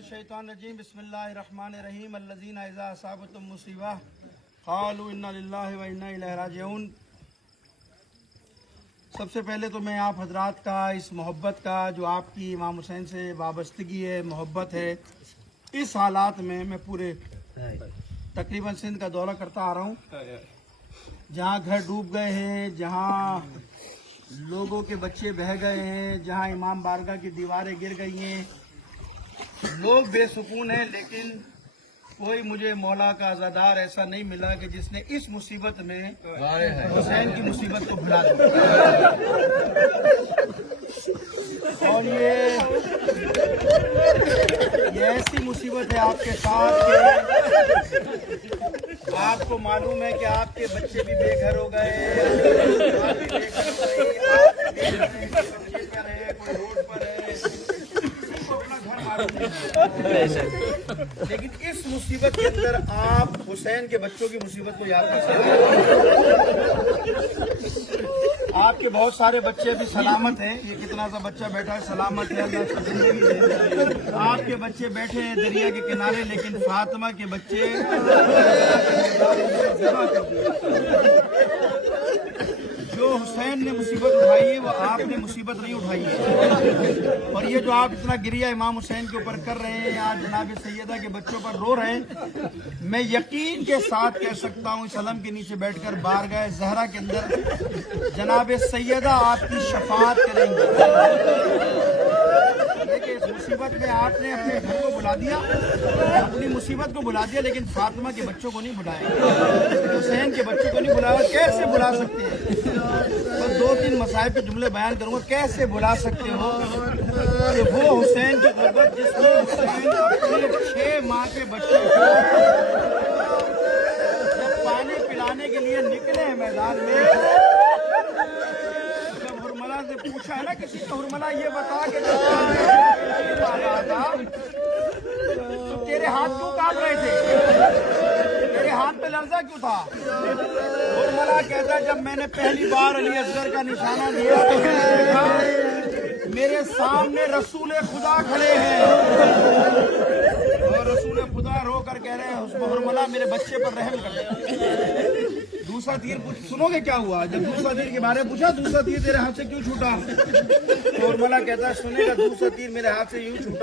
मिनश्शैतानिर्रजीम बिस्मिल्लाहिर्रहमानिर्रहीम अल्लज़ीना इज़ा असाबतहुम मुसीबह क़ालू इन्ना लिल्लाहि व इन्ना इलैहि राजिऊन। सबसे पहले तो मैं आप हजरात का इस मोहब्बत का जो आपकी इमाम हुसैन से वाबस्तगी है, मोहब्बत है, इस हालात में मैं पूरे तकरीबन सिंध का दौरा करता आ रहा हूँ, जहाँ घर डूब गए हैं, जहाँ लोगों के बच्चे बह गए हैं, जहाँ इमाम बारगाह की दीवारें गिर गई हैं, लोग बेसुकून हैं, लेकिन कोई मुझे मौला का अज़ादार ऐसा नहीं मिला कि जिसने इस मुसीबत में हुसैन की मुसीबत को भुला दिया। और ये ऐसी मुसीबत है आपके साथ कि आपको मालूम है कि आपके बच्चे भी बेघर हो गए, आप भी बेघर हो गई, आप कोई रोड पर है, अपना घर मालूम नहीं है। लेकिन इस मुसीबत के अंदर आप हुसैन के बच्चों की मुसीबत को याद नहीं सकते। आपके बहुत सारे बच्चे भी सलामत हैं, ये कितना सा बच्चा बैठा है सलामत है, अल्लाह उसको जिंदगी दे। आपके बच्चे बैठे हैं दरिया के किनारे, लेकिन फातिमा के बच्चे जो हुसैन ने मुसीबत उठाई है वो आपने मुसीबत नहीं उठाई है। और ये जो आप इतना गिरिया इमाम हुसैन के ऊपर कर रहे हैं, आज जनाब सैयदा के बच्चों पर रो रहे हैं, मैं यकीन के साथ कह सकता हूँ इस अलम के नीचे बैठकर बारगाह ज़हरा के अंदर जनाब सैयदा आपकी शफाअत करेंगे। देखिए इस मुसीबत में आपने अपने घर को बुला दिया, अपनी मुसीबत को बुला दिया, लेकिन फातिमा के बच्चों को नहीं बुलाया, हुसैन के बच्चों को नहीं बुलाया। कैसे बुला सकते हैं? बस दो तीन मसाइब के जुमले बयान करूंगा। कैसे बुला सकते हो कि वो हुसैन की गुर्बत जिसमें हुसैन अपने 6 माह के बच्चे को जब पानी पिलाने के लिए निकले हैं मैदान में, जब हुरमला से पूछा है ना किसी ने, हुरमला ये बता के तो तेरे हाथ क्यों कांप रहे थे, तेरे हाथ पे लर्जा क्यों था? हुरमला कहता है जब मैंने पहली बार अली असगर का निशाना दिया तो मैंने देखा मेरे सामने रसूल खुदा खड़े हैं, और रसूल खुदा रो कर कह रहे हैं हुरमला मेरे बच्चे पर रहम कर दे। दूसरा तीर सुनोगे क्या हुआ? जब दूसरा तीर के बारे में पूछा, दूसरा तीर तेरे हाथ से क्यों छूटा? हुरमला कहता है सुनेगा, दूसरा तीर मेरे हाथ से यूं छूटा